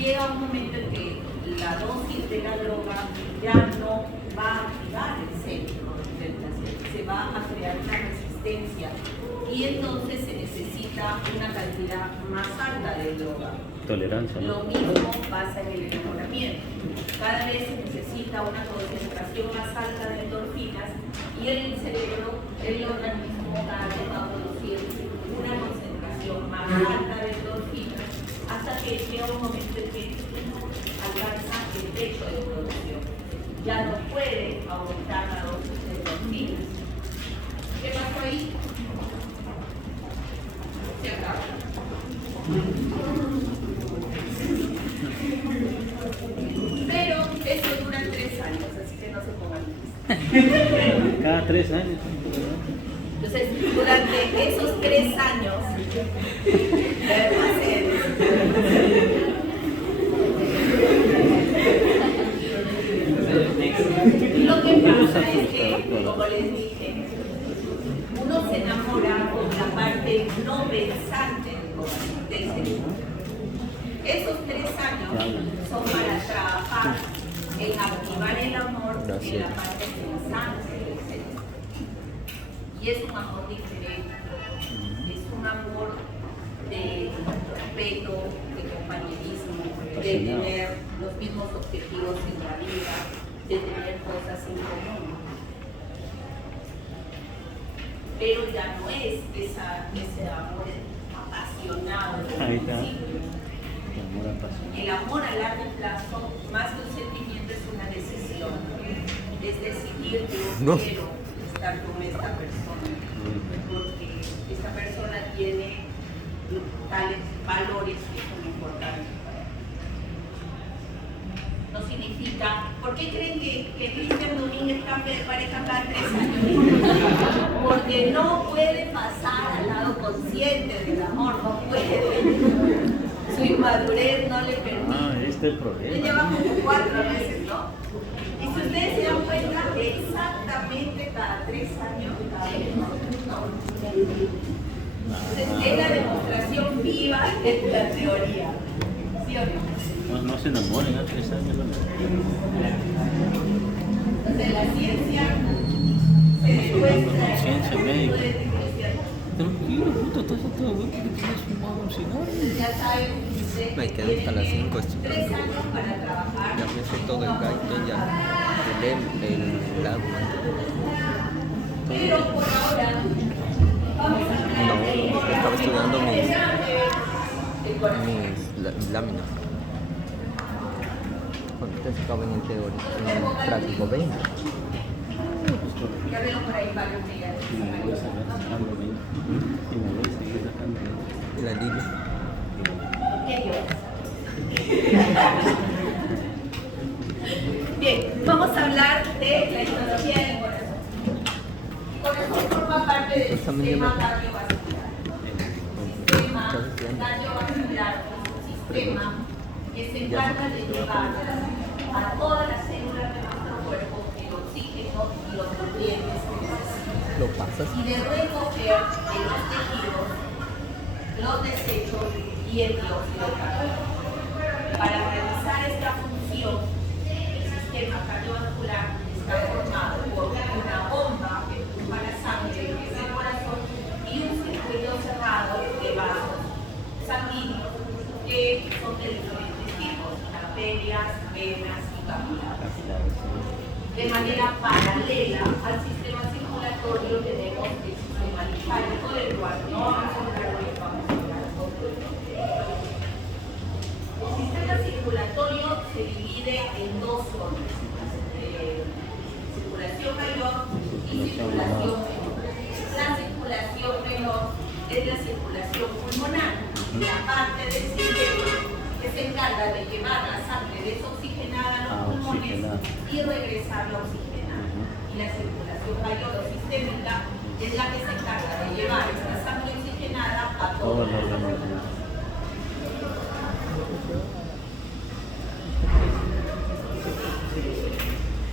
llega un momento en que la dosis de la droga ya no va a activar el centro del placer, se va a crear una resistencia y entonces se necesita una cantidad más alta de droga. Tolerancia, ¿no? Lo mismo pasa en el enamoramiento. Cada vez se necesita una concentración más alta de endorfinas y el cerebro, el organismo cada vez va a producir una concentración más alta de endorfinas hasta que llega un momento en que alcanza el techo de producción. Ya no puede aumentar la dosis de endorfinas. ¿Qué pasó ahí? Se acaba. Pero eso dura 3 años, así que no se pongan tristes. Cada 3 años. Entonces, durante esos 3 años, lo que pasa es que, como les dije, uno se enamora con la parte no pensante del cerebro. Esos 3 años son para trabajar en activar el amor en la parte pensante del cerebro. Y es un amor diferente, es un amor de respeto, de compañerismo, de tener los mismos objetivos en la vida, de tener cosas en común. Pero ya no es ese amor apasionado del principio. El amor a largo plazo, más que un sentimiento, es una decisión. Es decidir que yo quiero estar con esta persona, porque esta persona tiene tales valores que son importantes para mí. No significa, ¿por qué creen que Cristian Domínguez cambia de pareja cada 3 años? Porque no puede pasar al lado consciente del amor, no puede. Su inmadurez no le permite. Este es el problema. Ya lleva como 4 meses, ¿no? Y si ustedes se dan cuenta, exactamente cada 3 años, entonces, es la demostración viva de la teoría. ¿Sí o no? No se enamoren a 3 años. Entonces, la ciencia se demuestra. Ciencia médica. Tranquilo, puta, estás a todo hueco que tienes un modo alucinante. Ya saben, Me quedo hasta las 5 3 años para trabajar. Ya me sé todo el gaito, ya el agua. Pero por ahora, vamos a hablar No, estaba estudiando mis mis láminas. ¿Cuántas acaban en teoría? En práctico 20. Ya veo por ahí varios días. Y me voy a sacando 20. Y me voy a seguir sacando 20. Y la liga. ¿Qué Bien, vamos a hablar de la histología del corazón. El corazón forma parte del sistema cardiovascular. El sistema cardiovascular es un sistema que se encarga de llevar a todas las células de nuestro cuerpo el oxígeno y los nutrientes que necesitan. Lo pasas. Y de recoger de los tejidos los desechos y el dióxido de carbono. Para realizar esta función, el sistema cardiovascular está formado por una bomba que empuja la sangre desde el corazón y un circuito cerrado de vasos sanguíneos que son de diferentes tipos, arterias, venas y capilares. De manera paralela al sistema circulatorio tenemos el sistema linfático, del cual no vamos a hablar hoy, vamos a hablar otro día. El sistema circulatorio se divide en 2 zonas, circulación mayor y circulación menor. La circulación menor es la circulación pulmonar, la parte del sistema que se encarga de llevar la sangre desoxigenada a los pulmones y regresarla oxigenada. Y la circulación mayor o sistémica es la que se encarga de llevar esta sangre oxigenada a todos los órganos.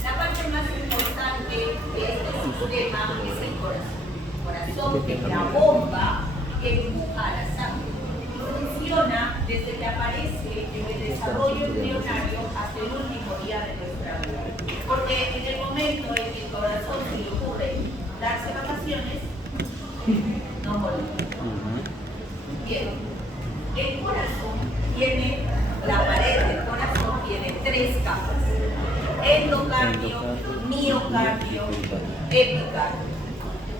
La parte más importante de este sistema es el corazón. El corazón es la bomba que empuja a la sangre. Funciona desde que aparece en el desarrollo embrionario hasta el último día de nuestra vida. Porque en el momento en que el corazón se le ocurre darse vacaciones, no morimos. Bien, el corazón tiene, la pared del corazón tiene 3 capas: endocardio, miocardio, epicardio.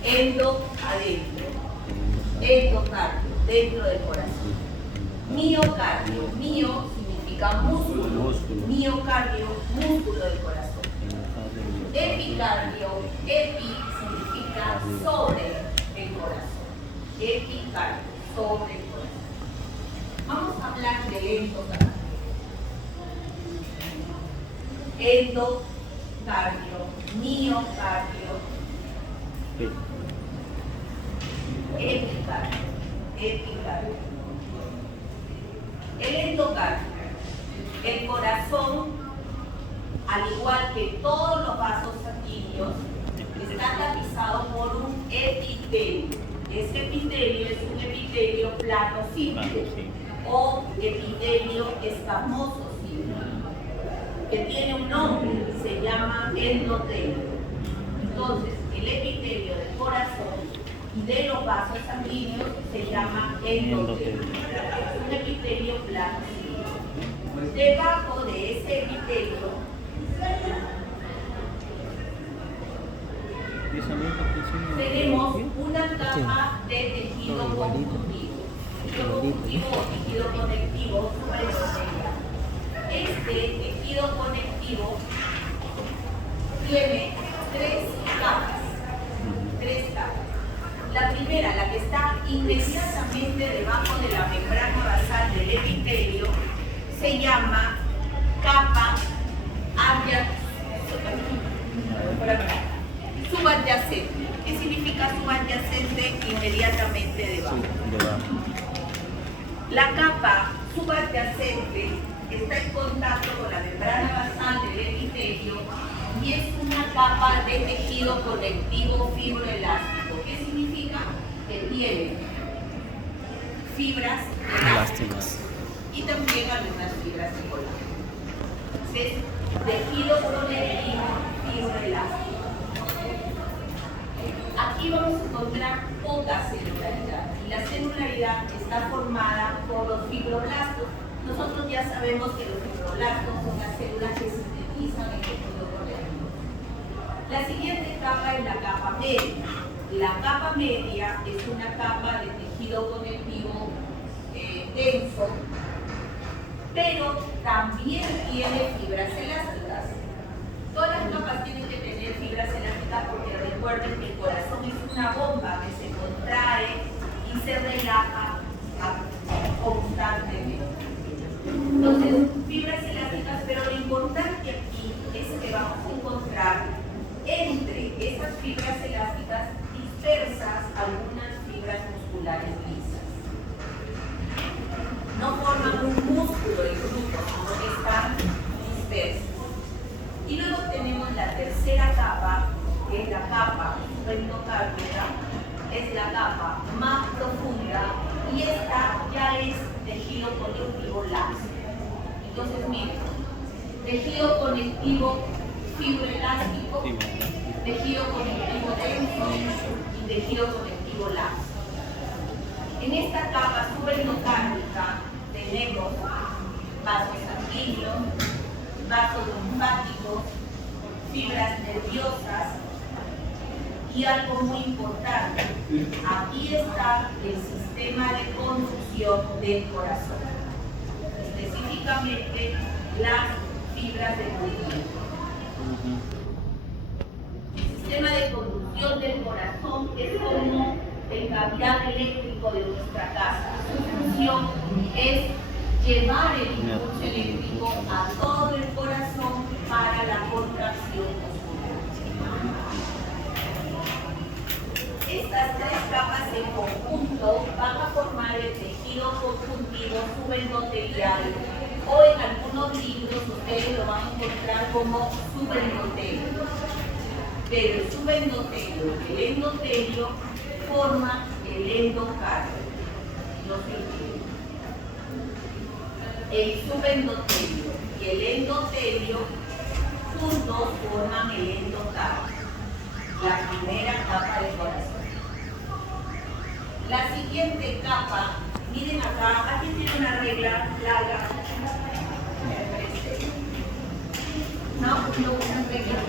Endo adentro, endocardio dentro del corazón. Miocardio, mio significa músculo, miocardio, músculo del corazón. Epicardio, epi significa sobre el corazón. Epicardio, sobre el corazón. Vamos a hablar del endocardio. Endocardio, miocardio, epicardio, epicardio. El endocardio, el corazón, al igual que todos los vasos sanguíneos, está tapizado por un epitelio. Ese epitelio es un epitelio plano simple o epitelio escamoso simple, que tiene un nombre, se llama endotelio. Entonces, el epitelio del corazón y de los vasos sanguíneos se llama endotelio. Es un epitelio plano simple. Debajo de ese epitelio tenemos una capa de tejido conjuntivo. Tejido conjuntivo o tejido conectivo superficial. Este tejido conectivo tiene 3 capas. 3 capas. La primera, la que está inmediatamente debajo de la membrana basal del epitelio, se llama capa subadyacente. ¿Qué significa subadyacente? Inmediatamente debajo. La capa subadyacente está en contacto con la membrana basal del epitelio y es una capa de tejido conectivo fibroelástico. ¿Qué significa? Que tiene fibras elásticas y también algunas fibras de colágeno. Entonces, tejido conectivo fibroelástico. Aquí vamos a encontrar poca celularidad y la celularidad está formada por los fibroblastos. Nosotros ya sabemos que los fibroblastos son las células que sintetizan el tejido conectivo. La siguiente capa es la capa media. La capa media es una capa de tejido conectivo denso, pero también tiene fibras elásticas. Todas las capas tienen que tener fibras elásticas porque recuerden que el corazón es una bomba que se contrae y se relaja constantemente. Entonces, fibras elásticas, pero lo importante aquí es que vamos a encontrar entre esas fibras elásticas dispersas algunas fibras musculares lisas. No forman un músculo en grupo, sino que están dispersas. Y luego tenemos la tercera capa, que es la capa endocárdica, es la capa más profunda y esta ya es tejido conectivo laxo. Entonces, miren, tejido conectivo fibroelástico, tejido conectivo denso y tejido conectivo laxo. En esta capa supraendocárdica tenemos vasos sanguíneos, vasos linfáticos, fibras nerviosas y algo muy importante, aquí está el sistema de conducción del corazón, específicamente las fibras de movimiento. El sistema de conducción del corazón es como el cableado eléctrico de nuestra casa. Su función es llevar el impulso eléctrico a todo el corazón para la contracción muscular. Estas 3 capas en conjunto van a formar el tejido conjuntivo subendotelial, o en algunos libros ustedes lo van a encontrar como subendotelio. Pero el subendotelio y el endotelio forman el endocardio. el subendotelio y el endotelio juntos forman el endocardio, la primera capa del corazón. La siguiente capa, miren acá, aquí tiene una regla larga. No, una regla.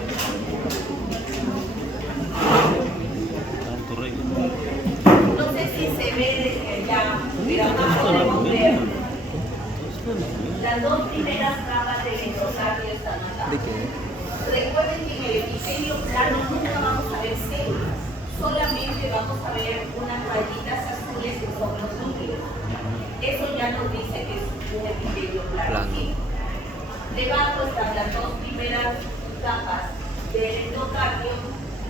Tanto regla. No sé si se ve desde allá, pero acá podemos ver las dos primeras capas del endocardio están acá. ¿De qué? Recuerden que en el epitelio plano nunca vamos a ver células, solamente vamos a ver unas rayitas azules que son los núcleos. Eso ya nos dice que es un epitelio plano. ¿Sí? Debajo están las dos primeras capas del endocardio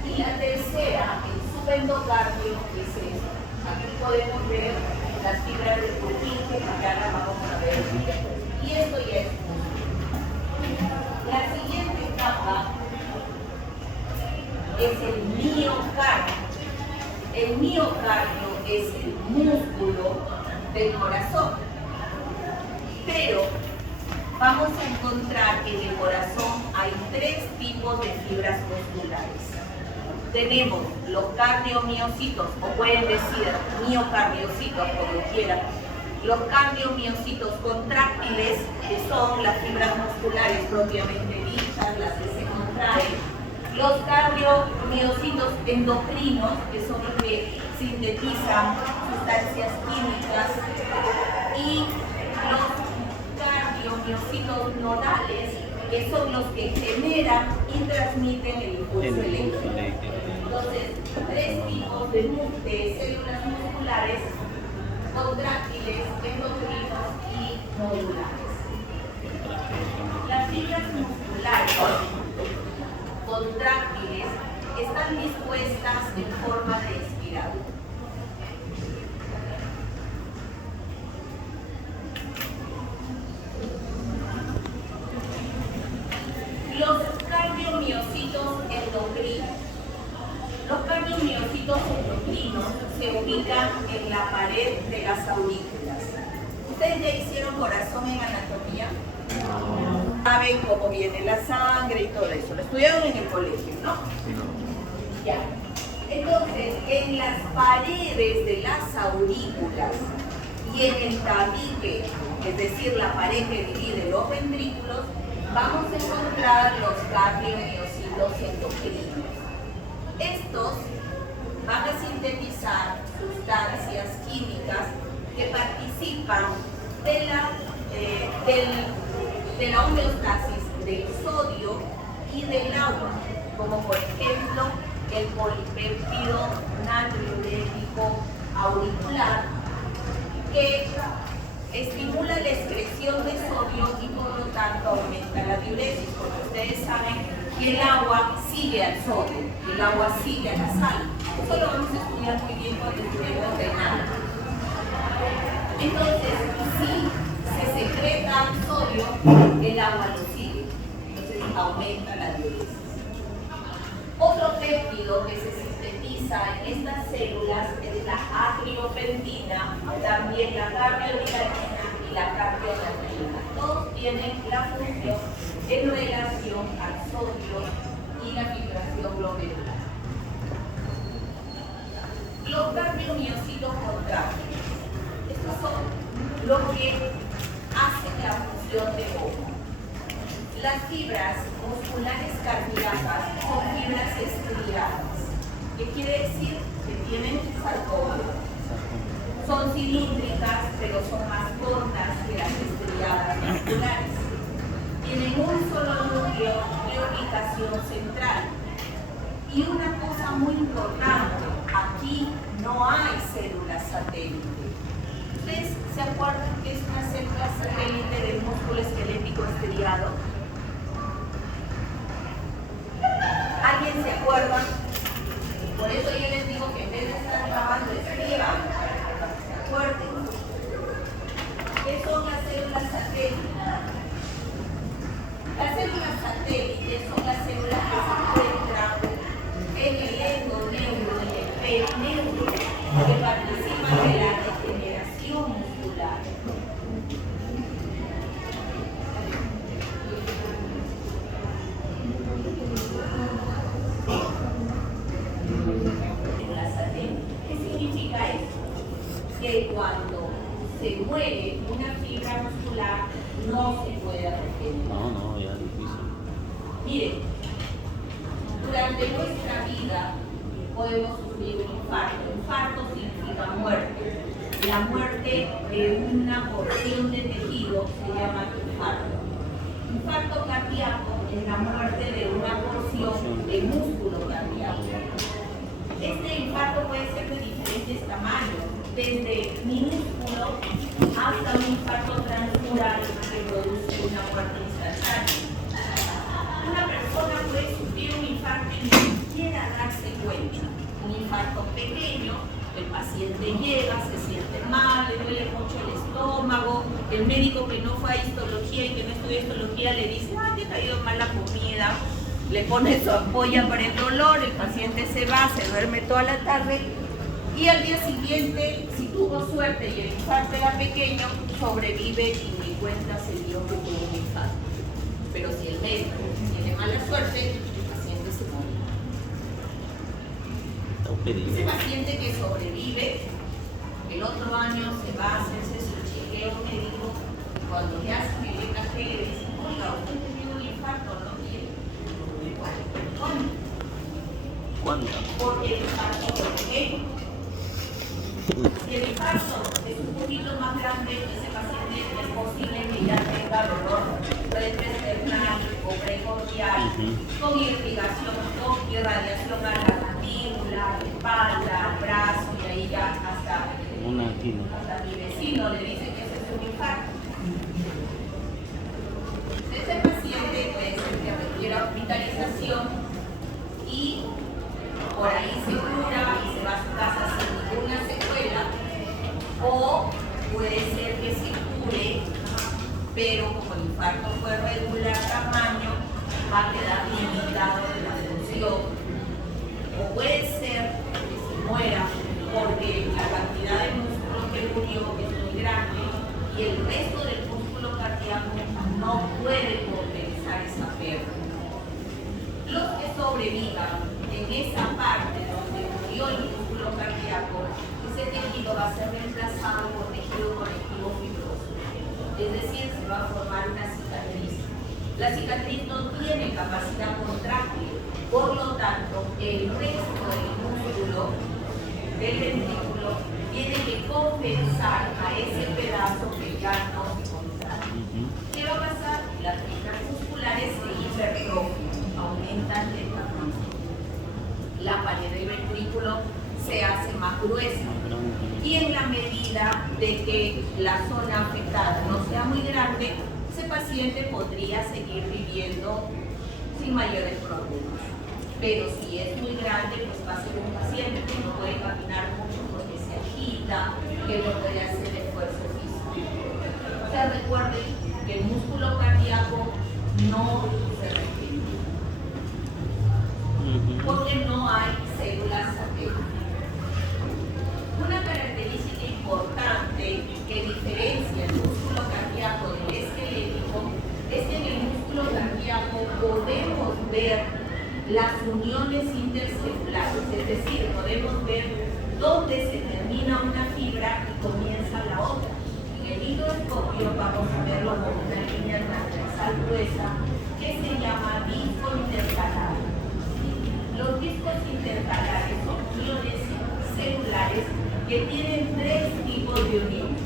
y la tercera, el subendocardio, que es esto. Aquí podemos ver las fibras de Purkinje, que ya las vamos a ver. Y esto ya es. La siguiente capa es el miocardio. El miocardio es el músculo del corazón. Pero vamos a encontrar que en el corazón hay tres tipos de fibras musculares. Tenemos los cardiomiocitos, o pueden decir miocardiocitos, como quieran. Los cardiomiocitos contráctiles, que son las fibras musculares propiamente dichas, las que se contraen. Los cardiomiocitos endocrinos, que son los que sintetizan sustancias químicas. Y los cardiomiocitos nodales, que son los que generan y transmiten el impulso eléctrico. Entonces, tres tipos de células musculares: contráctiles, endocrinos y nodulares. Las fibras musculares contráctiles están dispuestas en forma de espiral. Los cardiomiocitos endocrinos. Los cardiomiocitos endocrinos se ubican en la pared de las aurículas. ¿Ustedes ya hicieron corazón en anatomía? Saben cómo viene la sangre y todo eso. Lo estudiaron en el colegio, ¿no? Ya. Entonces, en las paredes de las aurículas y en el tabique, es decir, la pared que divide los ventrículos, vamos a encontrar los cardiomiocitos endocrinos. Estos van a sintetizar sustancias químicas que participan de la homeostasis del sodio y del agua, como por ejemplo el polipéptido natriurético auricular, que estimula la excreción de sodio y por lo tanto aumenta la diuresis, porque ustedes saben que el agua sigue al sodio, el agua sigue a la sal. Eso lo vamos a estudiar muy bien cuando estudiemos renal. Entonces, si se secreta sodio, el agua lo sigue, entonces aumenta la diuresis. Otro péptido que se sintetiza en estas células es la atriopentina, también la cardiolinatina y la cardionatrina. Todos tienen la función en relación al sodio y la filtración glomerular. Los cardiomiocitos contráctiles. Estos son los que hacen la función de ojo. Las fibras musculares cardíacas son fibras estriadas. ¿Qué quiere decir? Que tienen sarcómero. Son cilíndricas, pero son más cortas que las estriadas musculares. Tienen un solo núcleo de ubicación central. Y una cosa muy importante, aquí no hay células satélite. ¿Ustedes se acuerdan que es una célula satélite del músculo esquelético estriado? ¿Alguien se acuerda? Por eso yo les digo que en vez de estar grabando, escriban. Acuérdense. ¿Qué son las células satélites? Las células satélites son las células que se encuentran en el endoneuro y el perineuro, que participan de la regeneración muscular. no se puede arrepentir. No, ya es difícil. Miren, durante nuestra vida podemos sufrir un infarto. Infarto significa muerte. La muerte de una porción de tejido se llama infarto. Infarto cardíaco es la muerte de una porción de músculo cardíaco. Este infarto puede ser de diferentes tamaños, desde minúsculo hasta un infarto transmural que produce una muerte instantánea. Una persona puede sufrir un infarto y ni siquiera darse cuenta. Un infarto pequeño, el paciente llega, se siente mal, le duele mucho el estómago, el médico que no fue a histología y que no estudia histología le dice, ay, te ha caído mal la comida, le pone su ampolla para el dolor, el paciente se va, se duerme toda la tarde y al día siguiente, si tuvo suerte y el infarto era pequeño, sobrevive y ni cuenta se dio que tuvo un infarto. Pero si el médico tiene mala suerte, el paciente se muere. Ese paciente que sobrevive, el otro año se va a hacerse su chequeo médico y cuando le hacen el EKG le dicen, oiga, usted ha tenido un infarto, ¿no quiere? ¿Cuándo? Porque el infarto es pequeño. Si el infarto es un poquito más grande, ese paciente es posible que ya tenga dolor retrosternal o precordial, con irrigación, con irradiación a la mandíbula, la espalda, el brazo, y ahí ya hasta mi vecino le dice que ese es un infarto. Este paciente puede ser que requiera hospitalización y por ahí se cura y se va a su casa sin ninguna secuela, o puede ser que se cure, pero como el infarto fue regular tamaño, va a quedar limitado de la función, o puede ser que se muera porque la cantidad de músculo que murió es muy grande y el resto del músculo cardíaco no puede compensar esa pérdida. Los que sobrevivan en esa parte donde murió el músculo cardíaco, ese tejido va a ser reemplazado por tejido conectivo fibroso. Es decir, se va a formar una cicatriz. La cicatriz no tiene capacidad contráctil, por lo tanto, el resto del músculo del ventrículo tiene que compensar a ese pedazo que ya no se contrae. ¿Qué va a pasar? Las fibras musculares se hipertrofian, aumentan de tamaño. La pared del ventrículo se hace más gruesa y en la medida de que la zona afectada no sea muy grande, ese paciente podría seguir viviendo sin mayores problemas. Pero si es muy grande, pues va a ser un paciente que no puede caminar mucho porque se agita, que no puede hacer esfuerzo físico. O sea, recuerden que el músculo cardíaco no se regenera porque no hay células satélites. Una característica importante que diferencia el músculo cardíaco del esquelético es que en el músculo cardíaco podemos ver las uniones intercelulares, es decir, podemos ver dónde se termina una fibra y comienza la otra. En el microscopio vamos a verlo con una línea transversal gruesa que se llama disco intercalar. Los discos intercalares son uniones celulares que tienen tres tipos de uniones.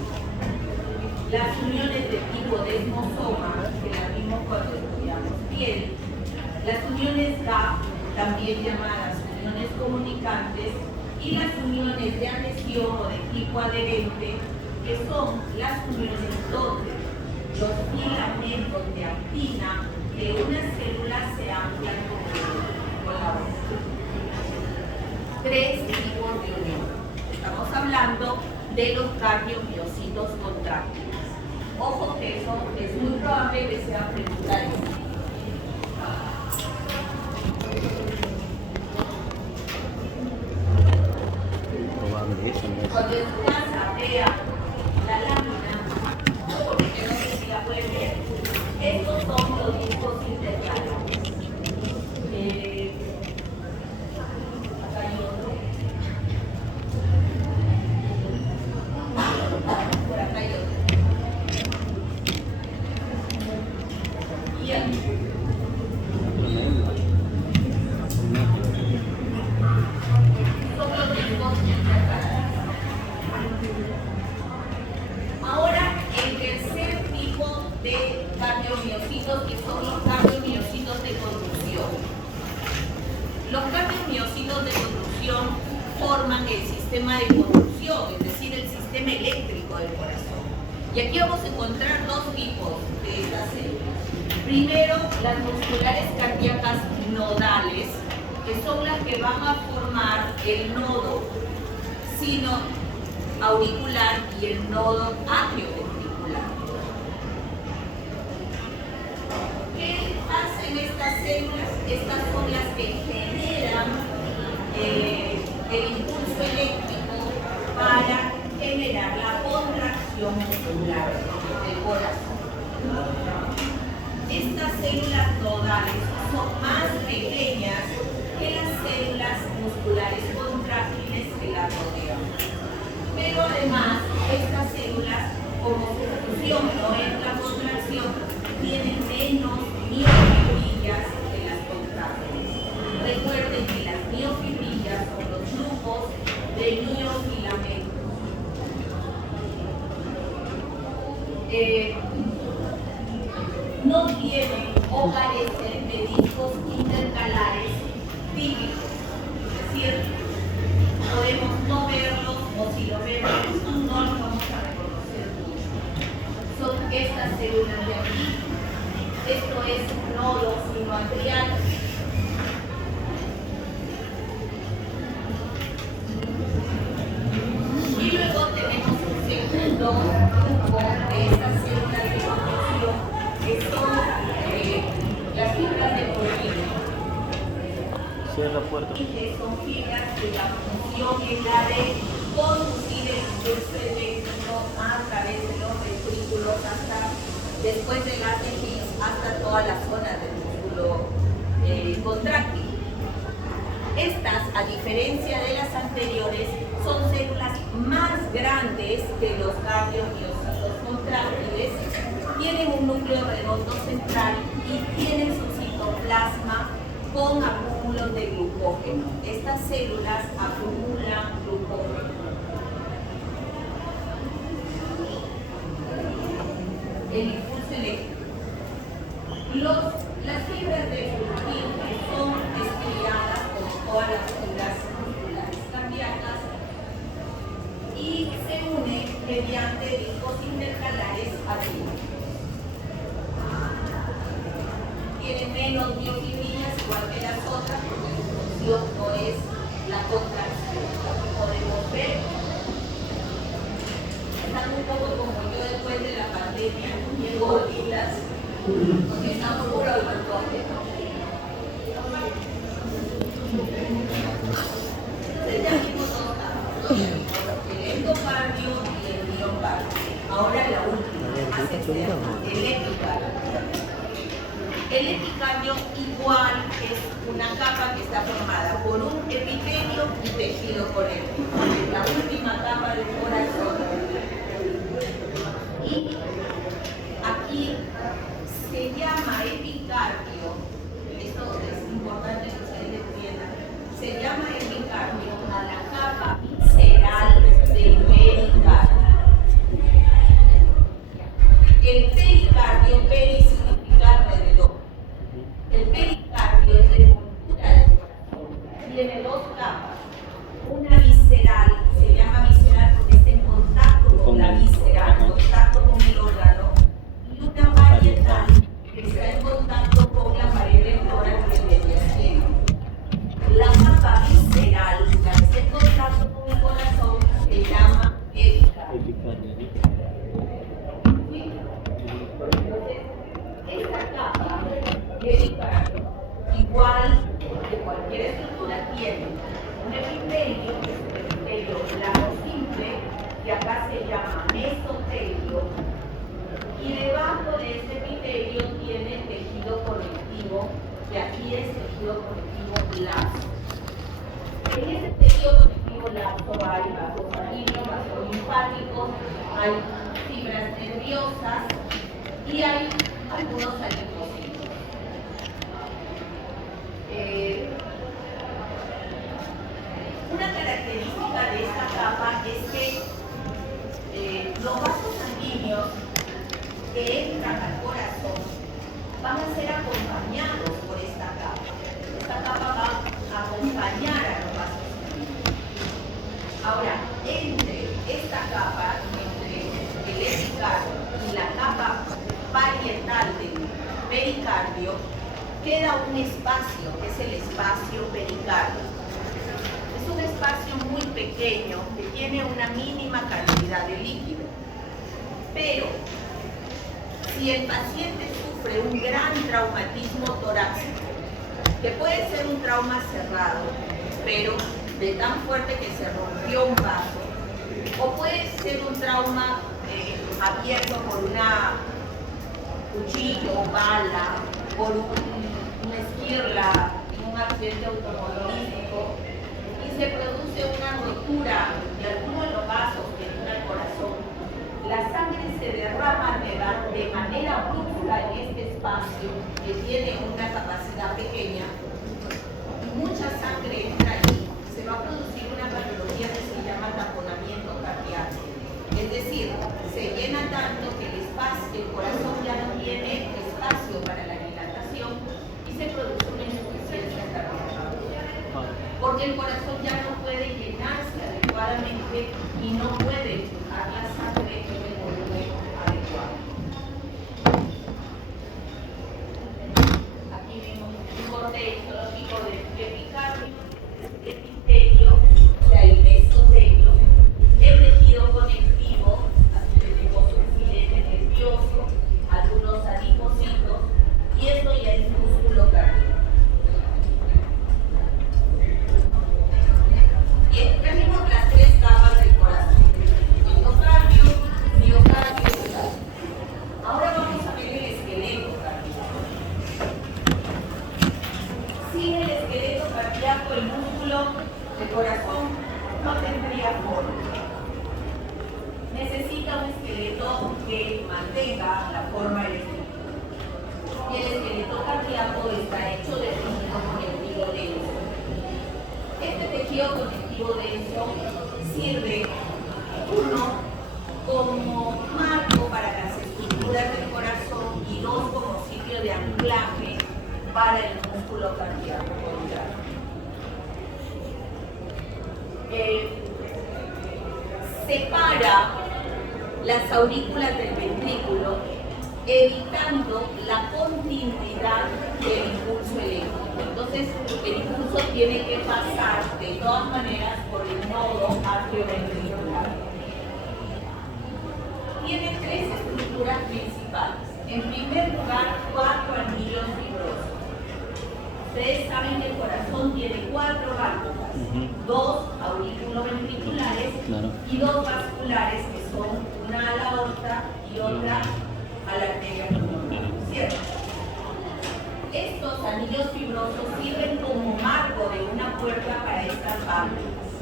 Las uniones de tipo desmosoma, que las vimos cuando estudiamos piel, las uniones GAP, también llamadas uniones comunicantes, y las uniones de adhesión o de tipo adherente, que son las uniones donde los filamentos de actina de una célula se amplian con la otra. Tres tipos de unión. Estamos hablando de los cardiomiocitos contráctiles. Ojo que eso es muy probable que sea pregunta. Cuando estudias vea la lámina, porque no sé si la pueden ver, estos son los discos intercalares. Acá hay otro. Por acá hay otro. de cardiomiocitos, que son los cardiomiocitos de conducción. Los cardiomiocitos de conducción forman el sistema de conducción, es decir, el sistema eléctrico del corazón. Y aquí vamos a encontrar dos tipos de estas células. Primero, las musculares cardíacas nodales, que son las que van a formar el nodo sinoauricular y el nodo atrioventricular. ¿Qué hacen estas células? Estas son las que generan el impulso eléctrico para generar la contracción muscular del corazón. Estas células nodales son más pequeñas que las células musculares contráctiles que las rodean. Pero además, estas células, como su función no es la contracción, tienen menos miofibrillas que las contráctiles. Recuerden que las miofibrillas son los grupos de miofilamentos. No tienen o carecen de discos intercalares típicos, es decir, podemos no verlos o si lo vemos no los vamos a reconocer mucho. Son estas células de aquí, esto es nodo sinoatrial. Y luego tenemos un segundo grupo de estas células de conducción, que son las fibras de Purkinje. Cierra puerta. Que son fibras que la función es la de conducir el impulso eléctrico a través de los ventrículos hasta, después del ATX, hasta toda la zona del músculo contráctil. Estas, a diferencia de las anteriores, son células más grandes que los cardiomiocitos contráctiles, tienen un núcleo redondo central y tienen su citoplasma con acúmulos de glucógeno. Estas células acumulan glucógeno. El impulso eléctrico. Las fibras de Purkinje son estriadas como todas las fibras musculares cardíacas y se unen mediante discos intercalares aquí. Tienen menos miofibrillas igual que las otras porque su función no es la contracción. Aquí podemos ver. Están un poco como yo después de la pandemia, bien gorditas, porque estamos puro glucógeno. Entonces ya vimos dos casos, el endocardio y el miocardio. Ahora la última, más externa, el epicardio. El epicardio igual es una capa que está formada por un epitelio y tejido conéctico. Es la última capa del corazón. Y aquí se llama epicardio, esto es importante que ustedes entiendan, se llama epicardio a la capa visceral del pericardio. El pericardio, peri significa alrededor. El pericardio es la estructura del corazón. Tiene dos capas. Una visceral, se llama visceral porque está en contacto con la víscera, en contacto con el órgano. Y una parietal, que está en contacto con la pared del tórax y el mediastino. La capa visceral, la que está en contacto con el corazón, se llama epicardio. Esta capa pericardio, igual que cualquier estructura, tiene un epitelio, que es un epitelio blanco simple, que acá se llama mesotelio, y debajo de este epitelio tiene tejido conectivo, que aquí es tejido conectivo laxo. En ese tejido conectivo laxo hay vasos sanguíneos, vasos linfáticos, hay fibras nerviosas y hay algunos eritrocitos. Una característica de esta capa es que los vasos sanguíneos que entran al corazón van a ser acompañados por esta capa. Esta capa va a acompañar a los vasos sanguíneos. Ahora, entre esta capa, entre el epicardio y la capa parietal del pericardio, queda un espacio, que es el espacio pericardio. Es un espacio muy pequeño que tiene una mínima cantidad de líquido. Pero si el paciente sufre un gran traumatismo torácico, que puede ser un trauma cerrado, pero de tan fuerte que se rompió un vaso, o puede ser un trauma abierto por una cuchillo, bala, por una esquirla en un accidente automovilístico, y se produce una rotura de alguno de los vasos que entra al corazón, la sangre se derrama de manera brusca en este espacio que tiene una capacidad pequeña, y mucha sangre entra ahí, se va a producir una patología que se llama taponamiento cardíaco. Es decir, se llena tanto que el corazón ya no tiene espacio para la dilatación y se produce una insuficiencia cardíaca. Porque el corazón ya no puede llenarse adecuadamente y no puede empujar la sangre en el volumen adecuado. Aquí vemos un corte histológico del epicardio, epitelio, o sea, el mesotelio, el tejido conectivo, aquí tenemos un filete nervioso, algunos adipocitos, y esto ya es músculo cardíaco. Bien, ya vimos las tres capas del corazón: endocardio, miocardio y cerebro. Ahora vamos a ver el esqueleto cardíaco. Sin el esqueleto cardíaco, el músculo del corazón no tendría forma. Necesita un esqueleto que mantenga la forma del esqueleto. Y el esqueleto cardíaco está hecho de tejido conectivo denso. Este tejido conectivo denso sirve, uno, como marco para las estructuras del corazón y dos, como sitio de anclaje para el músculo cardíaco contrario. Separa las aurículas del ventrículo, evitando la continuidad del impulso eléctrico. Entonces, el impulso tiene que pasar de todas maneras por el nodo atrioventricular. Tiene tres estructuras principales. En primer lugar, 4 anillos fibrosos. Ustedes saben que el corazón tiene 4 válvulas, 2 auriculoventriculares y 2 vasculares, que son una a la aorta y otra a la arteria pulmonar, ¿cierto? Estos anillos fibrosos sirven como marco de una puerta para estas válvulas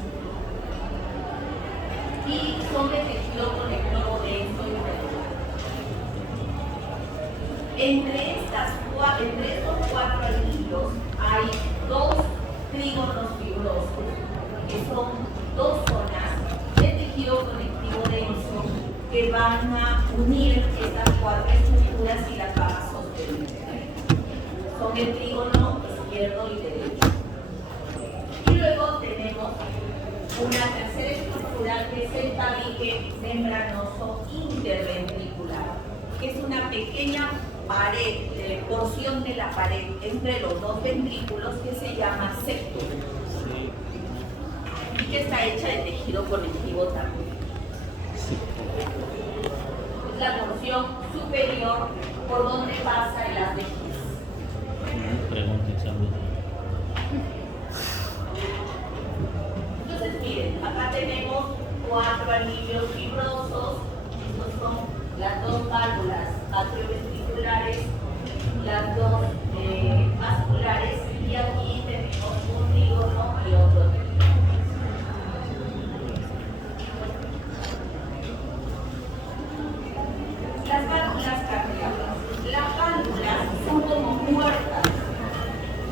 y son de tejido conectivo denso y regular. Entre estos 4 anillos hay 2 trígonos fibrosos, que son 2 zonas de tejido conectivo denso que van a unir estas 4 estructuras y las van a sostener. Son el trígono izquierdo y derecho. Y luego tenemos una tercera estructura, que es el tabique membranoso interventricular, que es una pequeña pared, porción de la pared entre los 2 ventrículos, que se llama septum y que está hecha de tejido conectivo también. Es la porción superior por donde pasa el haz de His. Entonces, miren, acá tenemos 4 anillos fibrosos. Estos son las 2 válvulas atrioventriculares, las 2 vasculares, y aquí tenemos un trígono y otro trígono. Las válvulas cardíacas. Las válvulas son como puertas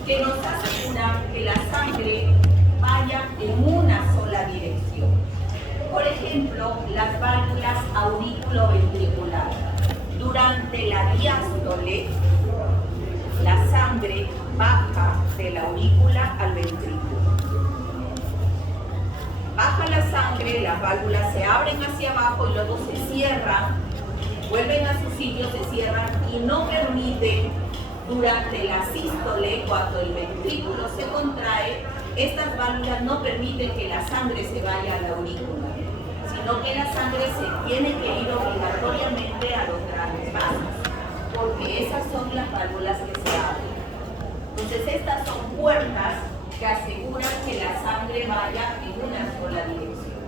que nos aseguran que la sangre vaya en una sola dirección. Por ejemplo, las válvulas auriculoventriculares. Durante la diástole, la sangre baja de la aurícula al ventrículo. Baja la sangre, las válvulas se abren hacia abajo y luego se cierran, vuelven a su sitio, se cierran y no permiten durante la sístole, cuando el ventrículo se contrae, estas válvulas no permiten que la sangre se vaya a la aurícula, sino que la sangre se tiene que ir obligatoriamente a los grandes vasos, porque esas son las válvulas que se abren. Entonces estas son puertas que aseguran que la sangre vaya en una sola dirección.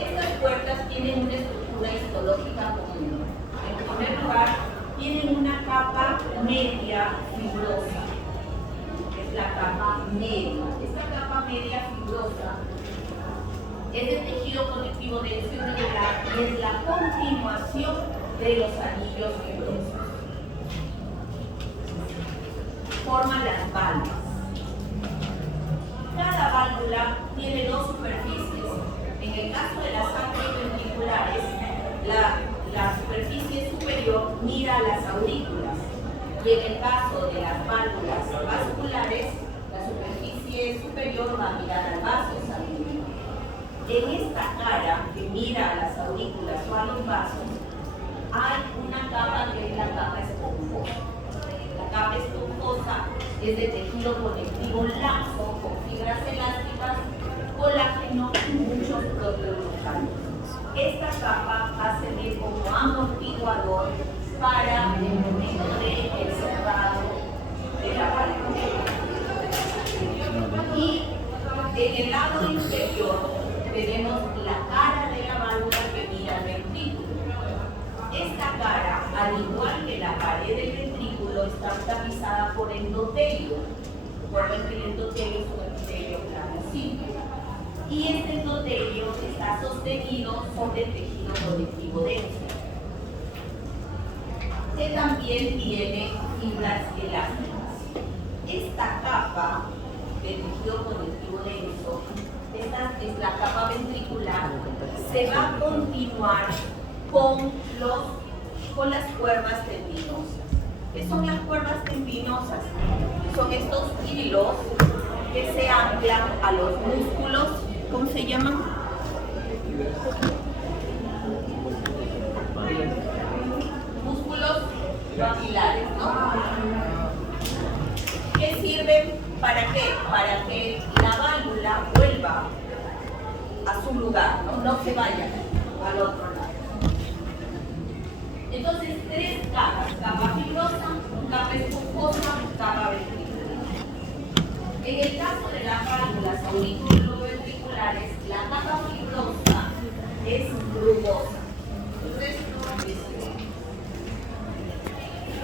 Estas puertas tienen una estructura histológica común. En primer lugar, tienen una capa media fibrosa. Es la capa media. Esta capa media fibrosa es de tejido conectivo denso y irregular y es la continuación de los anillos fibrosos. Forman las válvulas. Cada válvula tiene dos superficies. En el caso de las sangres ventriculares, la superficie superior mira a las aurículas y en el caso de las válvulas vasculares, la superficie superior va a mirar al vaso sanguíneo. En esta cara que mira a las aurículas o a los vasos, hay una capa que es la capa esponjosa. La capa esponjosa es de tejido conectivo laxo con fibras elásticas, colágeno y muchos proteoglucanos. Esta capa va a servir como amortiguador para el momento del cerrado de la válvula. Y en el lado inferior tenemos la cara de la válvula que mira al ventrículo. Esta cara, al igual que la pared del ventrículo, está tapizada por endotelio. Recuerden que el endotelio es un epitelio plano y simple. Y este endotelio está sostenido sobre el tejido conectivo denso, que también tiene fibras elásticas. Esta capa de tejido conectivo denso, esta es la capa ventricular, se va a continuar con las cuerdas tendinosas. ¿Qué son las cuerdas tendinosas? Son estos hilos que se anclan a los músculos. ¿Cómo se llaman? Músculos papilares, ¿no? ¿Qué sirven? ¿Para qué? Para que la válvula vuelva a su lugar, no se vaya al otro lado. Entonces, tres capas: capa fibrosa, capa esponjosa, capa ventricular. En el caso de las válvulas auriculoventriculares, la capa fibrosa es rugosa. Entonces,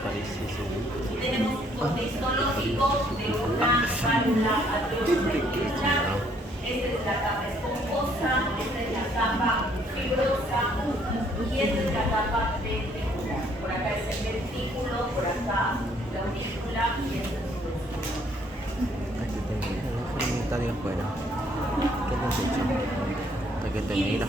aquí tenemos un corte histológico de una válvula atrioventricular. Esta es la capa esponjosa, esta es la capa fibrosa y esta es la capa ventricular. Por acá es el ventrículo, por acá la aurícula y esta es su ventrículo. Está de afuera. ¿Qué te has hecho? Hasta que te mira.